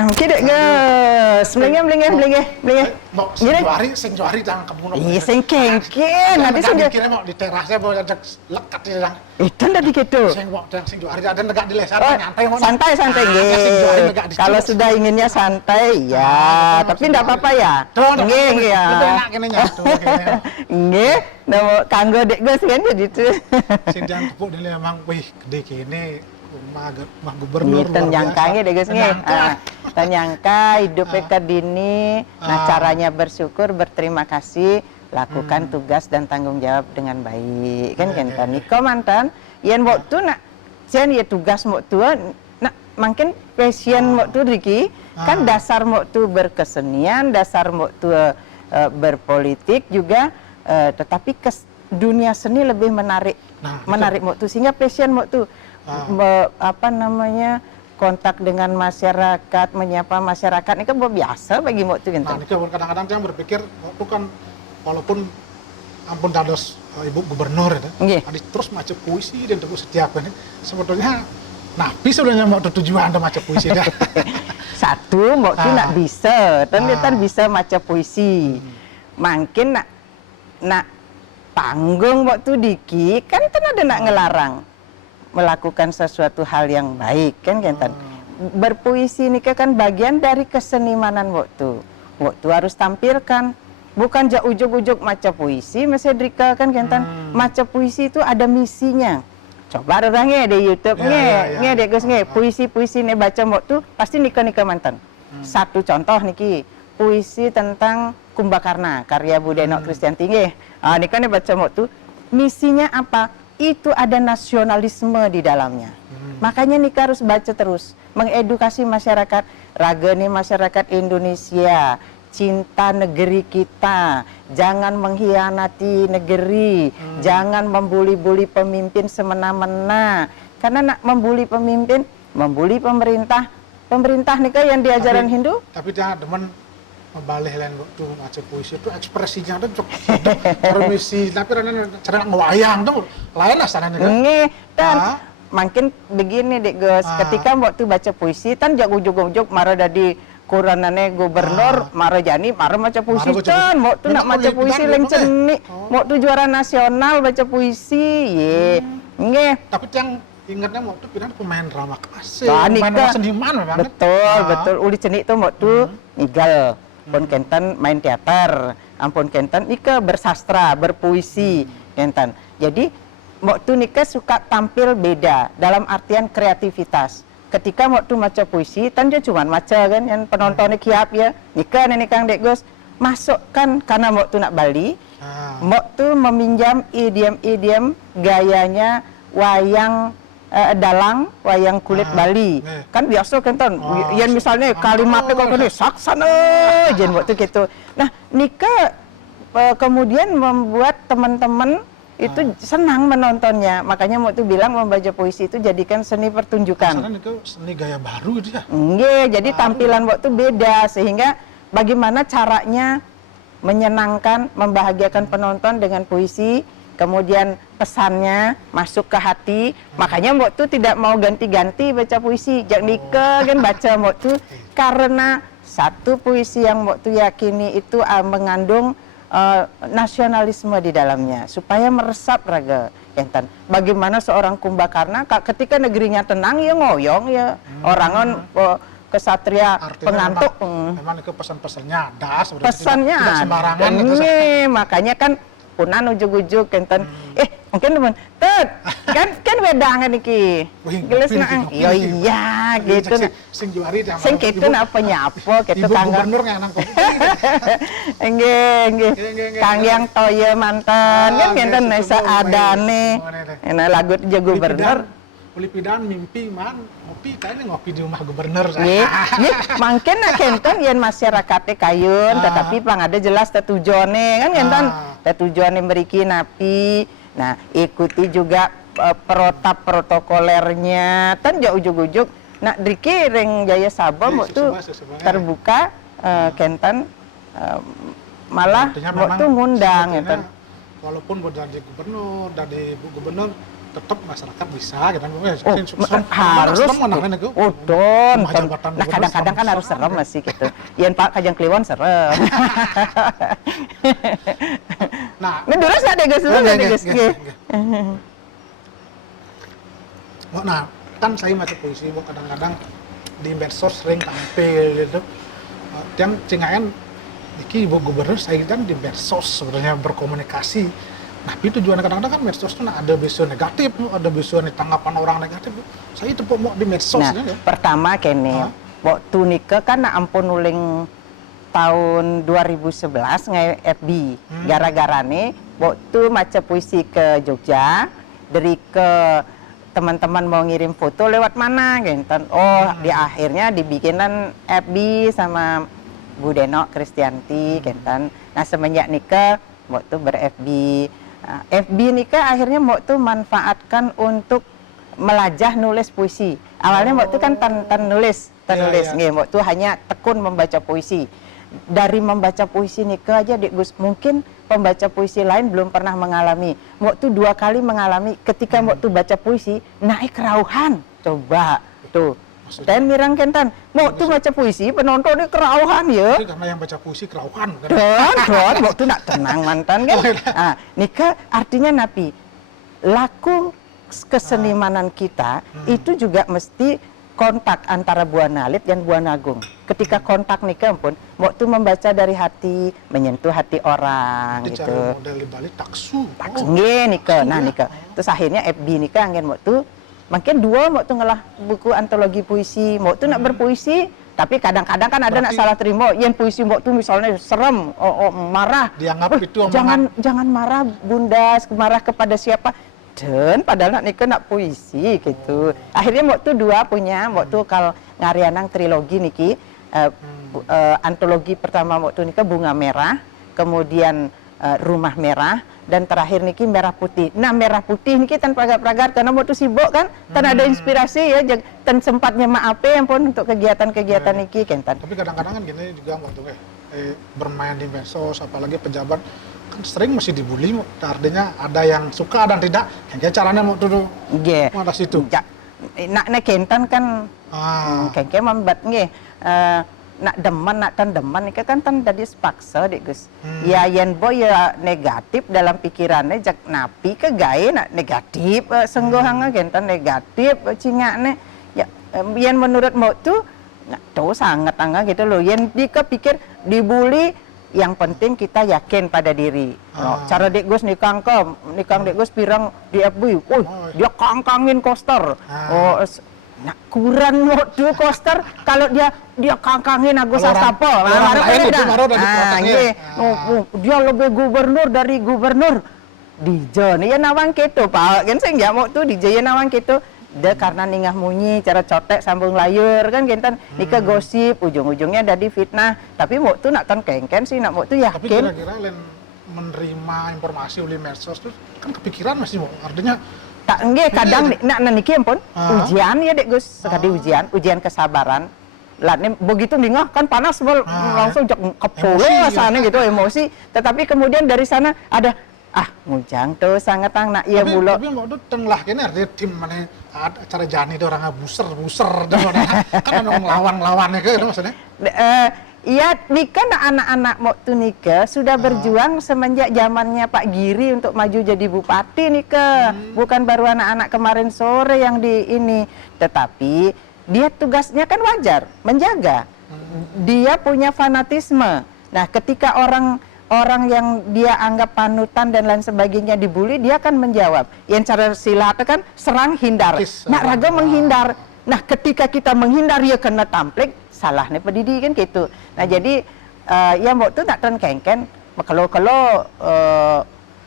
Mungkin dek guys, melengeh. Mau sing juari jangan kamu. Iya, sing kengken. Nanti sing kira mau di terasnya mau ada lekat di dalam. Itu tadi gitu. Sing juari ada negak di lesan nyantai mau. Santai nggih. Kalau sudah inginnya santai ya, tapi enggak apa-apa ya. Nggih ya. Enak kene nyatu kene. Nggih, kanggo dek guys kan gitu. Sing jangan tepuk dene memang wih gede kene. Mah gubernur ten nyangka deh guys nih. Ten nyangka hidup dini. Nah, caranya bersyukur, berterima kasih, lakukan tugas dan tanggung jawab dengan baik. Kan kentan niko mantan yen waktu nak jen ya tugas waktu nak makin passion waktu Riki kan dasar waktu berkesenian, dasar waktu berpolitik juga, tetapi dunia seni lebih menarik waktu sehingga passion waktu kontak dengan masyarakat, menyapa masyarakat ini kan biasa bagi waktu gitu. Nah, ini kadang-kadang saya berpikir waktu kan walaupun ampun dados ibu gubernur ya, terus macam puisi dan terus setiap ini sebetulnya nabi sebenarnya mau tujuan ada macam puisi dah. Satu waktu nak bisa, dan bisa macam puisi. Makin nak panggung waktu diki kan ada nak ngelarang melakukan sesuatu hal yang baik kan kentan. Berpuisi ini kan bagian dari kesenimanan waktu harus tampilkan, bukan jak ujuk-ujuk maca puisi Mas Hendrika kan kentan. Maca puisi itu ada misinya. Coba orangnya di YouTube dek Gus puisi nih baca waktu pasti nikah mantan. Satu contoh niki puisi tentang Kumbakarna karya Budeno Kristianti nggih. Nikah nih baca waktu misinya apa? Itu ada nasionalisme di dalamnya. Makanya Nika harus baca terus, mengedukasi masyarakat, ragani masyarakat Indonesia, cinta negeri kita, jangan mengkhianati negeri, jangan membuli-buli pemimpin semena-mena. Karena nak membuli pemimpin, membuli pemerintah Nika yang diajaran Hindu. Tapi jangan demen membalik lain waktu macam puisi itu ekspresinya ada permisi tapi cara ngewayang tuh lain lah sana nih dan makin begini dek guys ketika waktu baca puisi kan ujuk-ujuk marah dari kuranane gubernur marah jani marah baca puisi kan waktu nak baca puisi lenceni waktu juara nasional baca puisi nggih tapi yang ingatnya waktu pindah pemain drama klasik pemain seniman memang betul uli cenik tuh waktu nigal ampun kenten main teater, ampun kenten Nika bersastra, berpuisi kenten. Jadi waktu Nika suka tampil beda dalam artian kreativitas. Ketika waktu maca puisi, kan dia cuma maca kan, yang penontonnya kiap ya. Nika nih Kang Dek Gus masukkan karena waktu nak Bali, waktu meminjam idiom gayanya wayang dalang wayang kulit Bali kan biasa kan yang misalnya kalimatnya kok ini saksana jen waktu gitu. Nah Nika kemudian membuat teman-teman itu senang menontonnya, makanya waktu bilang membaca puisi itu jadikan seni pertunjukan. Itu seni gaya baru itu ya. Nggih, jadi tampilan waktu beda sehingga bagaimana caranya menyenangkan, membahagiakan penonton dengan puisi. Kemudian pesannya masuk ke hati, makanya waktu tidak mau ganti-ganti baca puisi. Jangan Nika kan baca waktu karena satu puisi yang waktu yakini itu mengandung nasionalisme di dalamnya supaya meresap raga enten. Bagaimana seorang Kumbakarna ketika negerinya tenang ya ngoyong ya orangan kesatria pengantuk. Memang itu pesan-pesannya das, pesannya tidak sembarangan. Makanya kan punan ujuk-ujuk kenten mungkin teman kan wedangan iki geus na iya gitu sing juari sing kitu apa nyapo kitu kang gubernur nganang kopi nggih kang yang toye mantan kan kenten seadane enak lagu je gubernur Pulipidan mimpi man ngopi kayaknya ngopi di rumah gubernur. Nggih, mangken nak kenten yen masyarakate kayun tetapi pang ada jelas tetujone kan kenten tetujone mriki napi. Nah, ikuti juga protap protokolernya tan ja ujug-ujug nak driki ring Jaya Sabam waktu terbuka kenten malah waktu ngundang kenten. Walaupun dari gubernur, dari ibu gubernur tetap masyarakat bisa gitu kan. Harus udon. Jabatan Nah kadang-kadang kan harus serem masih gitu. Yen Pak Kajang Kliwon serem. Nah, dulu ada guys, nah, kan saya baca puisi, kadang-kadang di medsos sering tampil gitu. Dan cengayan iki Ibu Gubernur saya kan di medsos sebenarnya berkomunikasi. Nah, itu tujuan kadang-kadang kan medsos itu ada bisu negatif, ada bisu tanggapan orang negatif. Saya itu mau di medsos nah, ya. Pertama kene, waktu nikah kan ampun uling tahun 2011 ngai FB. Gara-gara nih waktu maca puisi ke Jogja, dari ke teman-teman mau ngirim foto lewat mana gitu. Di akhirnya dibikinan FB sama Bu Denok Kristianti gitu. Nah, semenjak nikah waktu ber-FB. FB nikah akhirnya waktu manfaatkan untuk melajah nulis puisi. Awalnya waktu kan tan nulis, waktu hanya tekun membaca puisi. Dari membaca puisi nikah aja Dik Gus, mungkin pembaca puisi lain belum pernah mengalami. Waktu 2 kali mengalami ketika waktu baca puisi naik kerauhan. Coba tuh. Dan mirang kentan, waktu baca puisi penontonnya kerauhan ya. Karena yang baca puisi kerauhan kan. Don, waktu nak tenang mantan kan. Nikah artinya napi. Laku kesenimanan kita itu juga mesti kontak antara Buana Alit dan Buana Agung. Ketika kontak nikah pun, waktu membaca dari hati, menyentuh hati orang itu gitu. Cara model di Bali taksu. Nikah. Nah nikah. Terus akhirnya FB nikah angin waktu, makin 2 waktu ngelah buku antologi puisi, waktu nak berpuisi, tapi kadang-kadang kan ada nak salah terima, yang puisi waktu misalnya serem, marah. Dianggap itu jangan marah Bunda, marah kepada siapa? Dan padahal nak nikah nak puisi gitu. Akhirnya waktu 2 punya, waktu kalau ngarianang trilogi niki, antologi pertama waktu nikah Bunga Merah, kemudian Rumah Merah, dan terakhir niki Merah Putih. Nah Merah Putih niki tan pragat-pragat karena waktu sibuk kan, tan ada inspirasi ya, tan sempatnya maape yang pun untuk kegiatan-kegiatan niki kentan. Tapi kadang-kadang kan gini juga waktu bermain di medsos, apalagi pejabat kan sering masih dibully, artinya ada yang suka dan tidak. Kayak caranya mau dulu. Ada situ. Nak kentan kan, kayak membuat nak tan deman ini kan tan tadi sepaksa Dik Gus. Ya yen boy ya negatif dalam pikirannya jak napi ke gawe nak negatif senggohanga kentan negatif cingakne. Ya yen menurut mau tuh tuh sangat angga gitu loh. Yen dikepikir dibully, yang penting kita yakin pada diri. Cara Dik Gus nikang Dik Gus pirang di FB. Dia kangkangin koster. Nak kurang waktu koster kalau dia kangkangin Agus Astapo. Dia lebih gubernur dari gubernur. DJ ya nawang keto Pak. Kan saya nggak mau tuh DJ nawang keto. Dia karena ningah munyi, cara cotek sambung layar kan gentan nikah gosip, ujung-ujungnya jadi fitnah. Tapi mau tuh nak tan kengken sih, nak mau tuh yakin. Tapi kira-kira menerima informasi oleh medsos tuh kan kepikiran masih mau, artinya tak kadang nak niki ampun ujian ya Dek Gus, sekali ujian kesabaran. Lah begitu ningah kan panas langsung kepolo sana gitu emosi. Tetapi kemudian dari sana ada ngujang tuh sangat nak iya mulu. Tapi mau tuh tenglah kene artinya tim mana acara jani itu orang buser kan ada lawan-lawannya gitu maksudnya. Iya, nikah anak-anak waktu nikah sudah berjuang semenjak zamannya Pak Giri untuk maju jadi bupati nikah. Bukan baru anak-anak kemarin sore yang di ini. Tetapi dia tugasnya kan wajar, menjaga. Dia punya fanatisme. Nah, ketika orang yang dia anggap panutan dan lain sebagainya dibully, dia akan menjawab. Yang cara silat kan serang hindar. Nak raga menghindar. Nah, ketika kita menghindar ya kena tamplik, salahnya pendidikan gitu. Nah, jadi ya waktu nak tan kengken kalau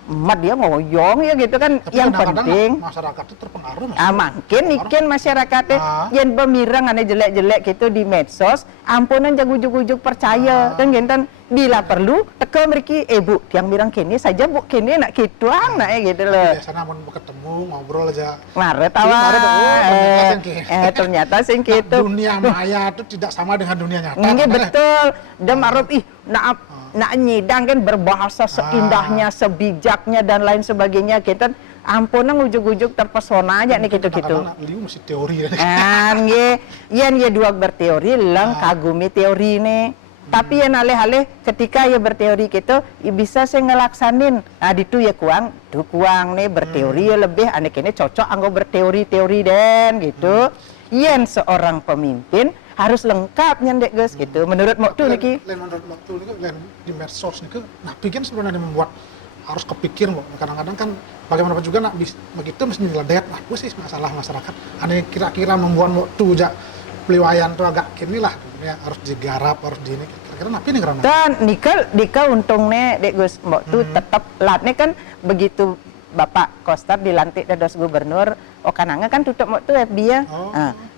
mat dia ngoyong ya gitu kan. Tapi yang penting masyarakat itu terpengaruh makin masyarakatnya yang pemirang ane jelek-jelek gitu di medsos, ampunan jangan ujuk-ujuk percaya kan gentan bila perlu teka meriki Bu yang bilang kini saja Bu kini nak gitu gitu loh. Biasanya mau ketemu ngobrol aja ngaret tawa ternyata sing gitu. Dunia maya itu tidak sama dengan dunia nyata. Ini betul. Dan maruf nak nyidang kan berbahasa seindahnya, sebijaknya dan lain sebagainya. Kita ampunang ujuk-ujuk terpesona aja nih gitu-gitu. Kadang-kadang liu mesti teori ya. Yen ye dua berteori lang kagumi teori nih. Tapi yang alih-alih ketika ya berteori gitu, ya bisa saya ngelaksanin. Nah, itu ya kuang nih berteori ya lebih anek ini cocok anggo berteori-teori den gitu. Yen seorang pemimpin harus lengkap nyandek guys gitu. Menurut Moktu niki. Menurut Moktu niki di medsos niki, nah bikin sebenarnya membuat harus kepikir Mbok. Kadang-kadang kan bagaimanapun juga nak begitu mesti nyeledet. Nah, itu sih masalah masyarakat. Ane kira-kira membuat Moktu jak peliwayan tuh agak kini lah ya, harus digarap, harus di ini kira-kira napi nih karena dan Nika untungnya dek Gus Mbok tuh tetap latnya kan begitu Bapak Koster dilantik dados gubernur kananga kan tutup Mbok tuh dia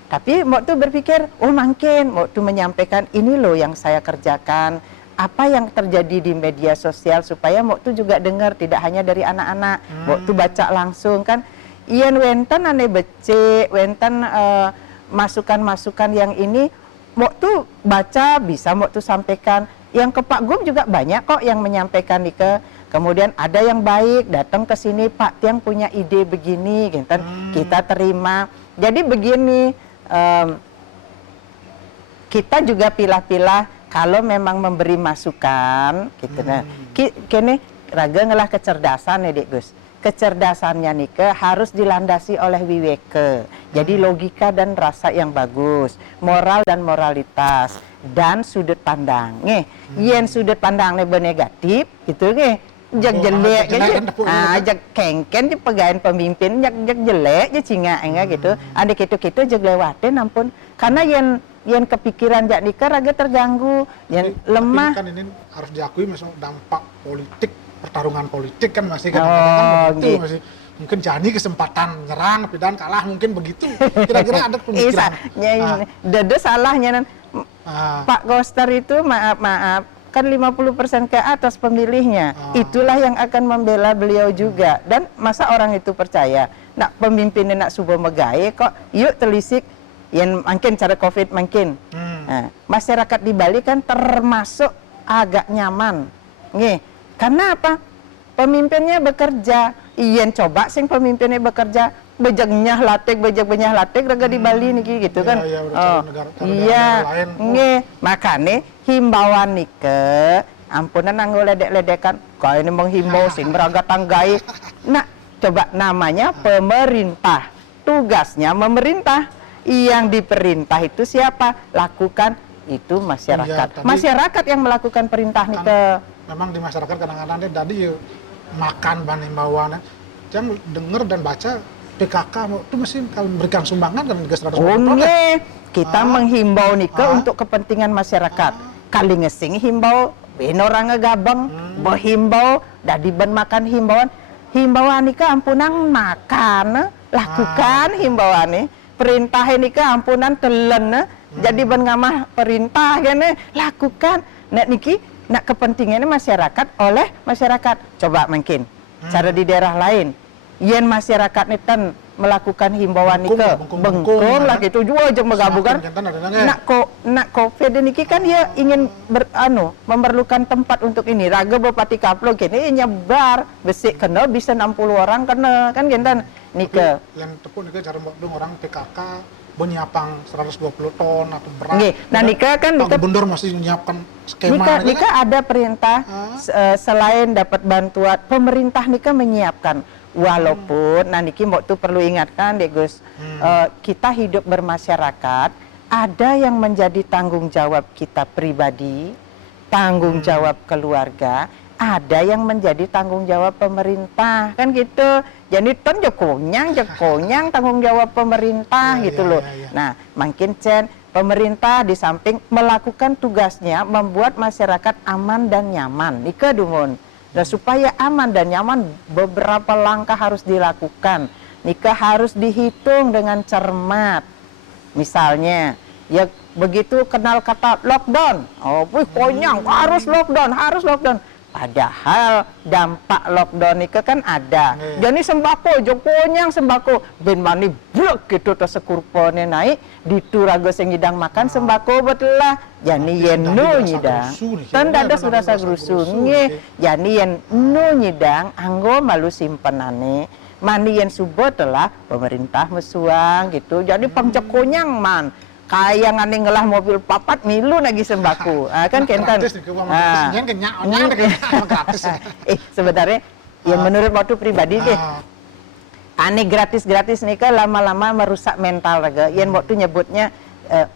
tapi Mbok tuh berpikir makin Mbok tuh menyampaikan ini loh yang saya kerjakan, apa yang terjadi di media sosial supaya Mbok tuh juga dengar tidak hanya dari anak-anak. Mbok tuh baca langsung kan ian wenten ane becek wenten masukan-masukan yang ini Mbok tuh baca bisa Mbok tuh sampaikan. Yang ke Pak Gum juga banyak kok yang menyampaikan Nika. Kemudian ada yang baik datang ke sini, Pak Tiang punya ide begini gitu. Kita terima. Jadi begini kita juga pilah-pilah kalau memang memberi masukan gitu nah. Kene raga ngelah kecerdasan ya Dik Gus. Kecerdasannya Nika harus dilandasi oleh wiweke. Jadi logika dan rasa yang bagus, moral dan moralitas, dan sudut pandang. Yen sudut pandangnya negatif, gitu jak jelek jak kengken je pegawai pemimpin jak jelek je cinga gitu. Ada gitu-gitu jak lewatin ampun. Karena yen kepikiran jak Nika raga terganggu, yen lemah. Kan ini harus diakui misalnya dampak politik, pertarungan politik kan masih kan begitu masih mungkin jadi kesempatan nyerang dan kalah mungkin begitu kira-kira ada pemikiran dede salahnya Pak Koster itu maaf kan 50% ke atas pemilihnya itulah yang akan membela beliau juga dan masa orang itu percaya nak pemimpinnya nak subuh megaye kok yuk telisik yang makin cara covid makin masyarakat di Bali kan termasuk agak nyaman karena apa? Pemimpinnya bekerja. Iyan coba sing pemimpinnya bekerja. Bejak benyah latek raga di Bali niki gitu kan. Iya. Makane himbauan nike ampunan anggo ledek-ledekan. Kau ini menghimbau sing beraga tanggai. Nah, coba namanya pemerintah. Tugasnya memerintah. Yang diperintah itu siapa? Lakukan itu masyarakat. Masyarakat yang melakukan perintah nike. Memang di masyarakat kadang-kadang dia tadi makan bahan himbauan jangan dengar dan baca PKK itu mesti kalau memberikan sumbangan kan 300 kita menghimbau nika untuk kepentingan masyarakat kali ngesing himbau ben orang ngegabeng berhimbau dadi ben makan himbauan nika ampunan makan lakukan himbauan perintah nika ampunan telen jadi ben ngamah perintah gini lakukan nek niki nak kepentingannya masyarakat oleh masyarakat. Coba mungkin cara di daerah lain. Yen masyarakat niten melakukan himbauan nika bengkong lah gitu juga aja menggabungkan. Nak COVID niki kan dia ingin memerlukan tempat untuk ini. Raga Bupati Kaplo gini nyebar besi kena bisa 60 orang kena kan gentan nika. Yang tepuk nika cara orang PKK menyiapkan 120 ton atau beras. Nah Nika kan Pak Gubernur masih menyiapkan skema. Nika ada perintah selain dapat bantuan pemerintah Nika menyiapkan walaupun Niki mau tuh perlu ingatkan deh Gus kita hidup bermasyarakat ada yang menjadi tanggung jawab kita pribadi, tanggung jawab keluarga, ada yang menjadi tanggung jawab pemerintah kan gitu. Jadi ton jekonyang tanggung jawab pemerintah gitu loh. Nah, makin pemerintah di samping melakukan tugasnya membuat masyarakat aman dan nyaman. Nika dumun. Nah, supaya aman dan nyaman beberapa langkah harus dilakukan. Nika harus dihitung dengan cermat. Misalnya, ya begitu kenal kata lockdown. Konyang harus lockdown. Padahal dampak lockdown itu kan ada. Jadi sembako, jokonyang sembako. Ben mani blok gitu terus sekurpone naik. Diturago sing ngidang makan sembako betul lah. Jadi yen nu nyidang. Tanda ada surasa gerusu. Jadi yen nu nyidang anggo malu simpenane. mani yang subuh telah pemerintah mesuang gitu. Jadi pangcekonyang man. Kaya ngane ngelah mobil papat milu lagi sembako. Kan kentan. Sebenarnya yang menurut waktu pribadi deh. Ane gratis-gratis nih ke lama-lama merusak mental raga. Yang waktu nyebutnya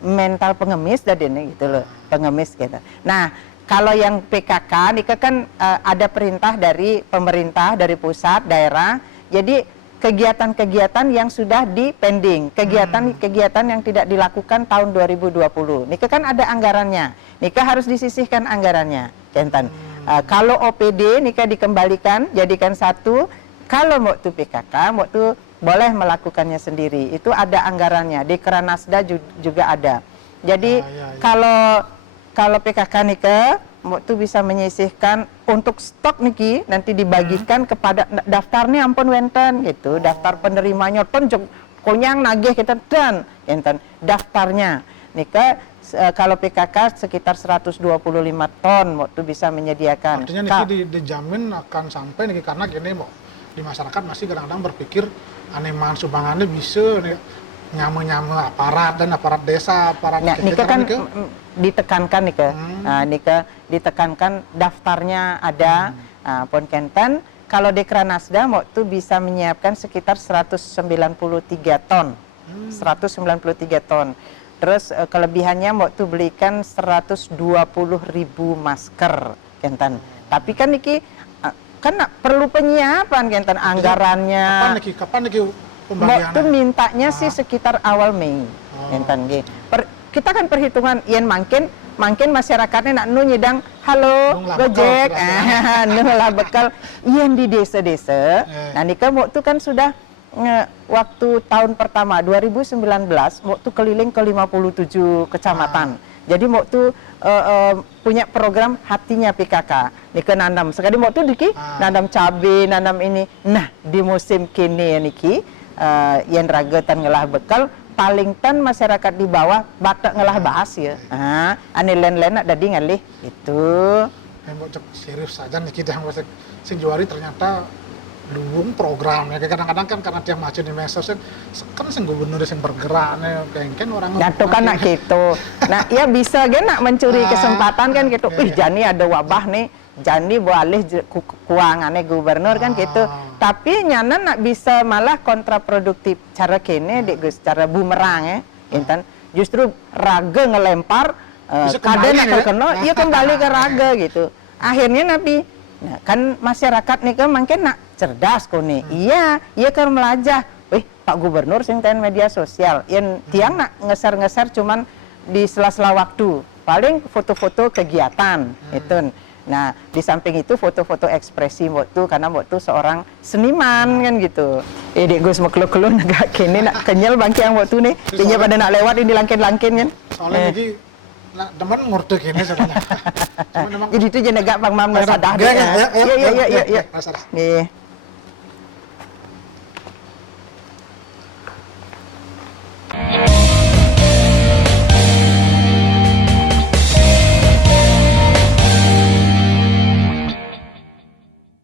mental pengemis dah nih gitu loh. Pengemis gitu. Nah, kalau yang PKK nih kan ada perintah dari pemerintah, dari pusat, daerah. Jadi kegiatan-kegiatan yang sudah dipending, kegiatan-kegiatan yang tidak dilakukan tahun 2020. Nika kan ada anggarannya. Nika harus disisihkan anggarannya, Kentan. Kalau OPD nika dikembalikan, jadikan satu. Kalau mau tu PKK, mau tu boleh melakukannya sendiri. Itu ada anggarannya. Di Kranasda juga ada. Jadi kalau PKK nika tu bisa menyisihkan untuk stok niki nanti dibagikan kepada daftarnya ampun wenten gitu, daftar penerimanya tonjok konyang nagih kita dan enten daftarnya nika kalau PKK sekitar 125 ton tu bisa menyediakan. Artinya niki dijamin akan sampai niki karena gini mau di masyarakat masih kadang-kadang berpikir aneman sumbangannya bisa nih nyama-nyama aparat dan aparat desa, aparat nika kan ditekankan nika ditekankan daftarnya ada pon kenten kalau di Kranasda waktu bisa menyiapkan sekitar 193 ton 193 ton terus kelebihannya waktu belikan 120.000 masker kenten tapi kan niki kan perlu penyiapan kenten anggarannya kapan niki waktu mintanya sih sekitar awal Mei kenten kita kan perhitungan yang makin masyarakatnya nak nu nyedang halo Gojek nu lah bekal yang di desa-desa nah nika waktu kan sudah waktu tahun pertama 2019 waktu keliling ke 57 kecamatan jadi waktu punya program hatinya PKK nika nanam sekali waktu diki nanam cabai nanam ini nah di musim kini niki yang ragetan ngelah bekal paling tan masyarakat di bawah batak ngelah bahas ya. Ane len-len nak dadi ngalih itu. Serius saja nih kita yang sing juari ternyata dukung programnya. Kadang-kadang kan karena dia maju di medsos kan sing gubernur sing bergerak nih kan orang. Nah itu kan nak gitu. Nah ya bisa kan nak mencuri kesempatan kan gitu. Jani ada wabah nih. Jani boleh keuangannya gubernur kan gitu. Tapi nyana nak bisa malah kontraproduktif cara kene cara bumerang ya. Intan justru raga ngelempar kadang nak terkena ia kembali ke raga gitu. Akhirnya nabi kan masyarakat nih kan makin nak cerdas kok nih. Iya kan melajah. Pak Gubernur sing ten media sosial. Yang tiang nak ngeser-ngeser cuman di sela-sela waktu. Paling foto-foto kegiatan itu. Nah, di samping itu foto-foto ekspresi waktu karena waktu seorang seniman kan gitu. Dek Gus mekelu-kelu agak kene nak kenyal bangki yang waktu nih. Dia pada nak lewat ini langkin-langkin kan. Soalnya jadi demen ngurte kene sebenarnya. Jadi itu jenegak Bang Mam sadah. Ya. Iya.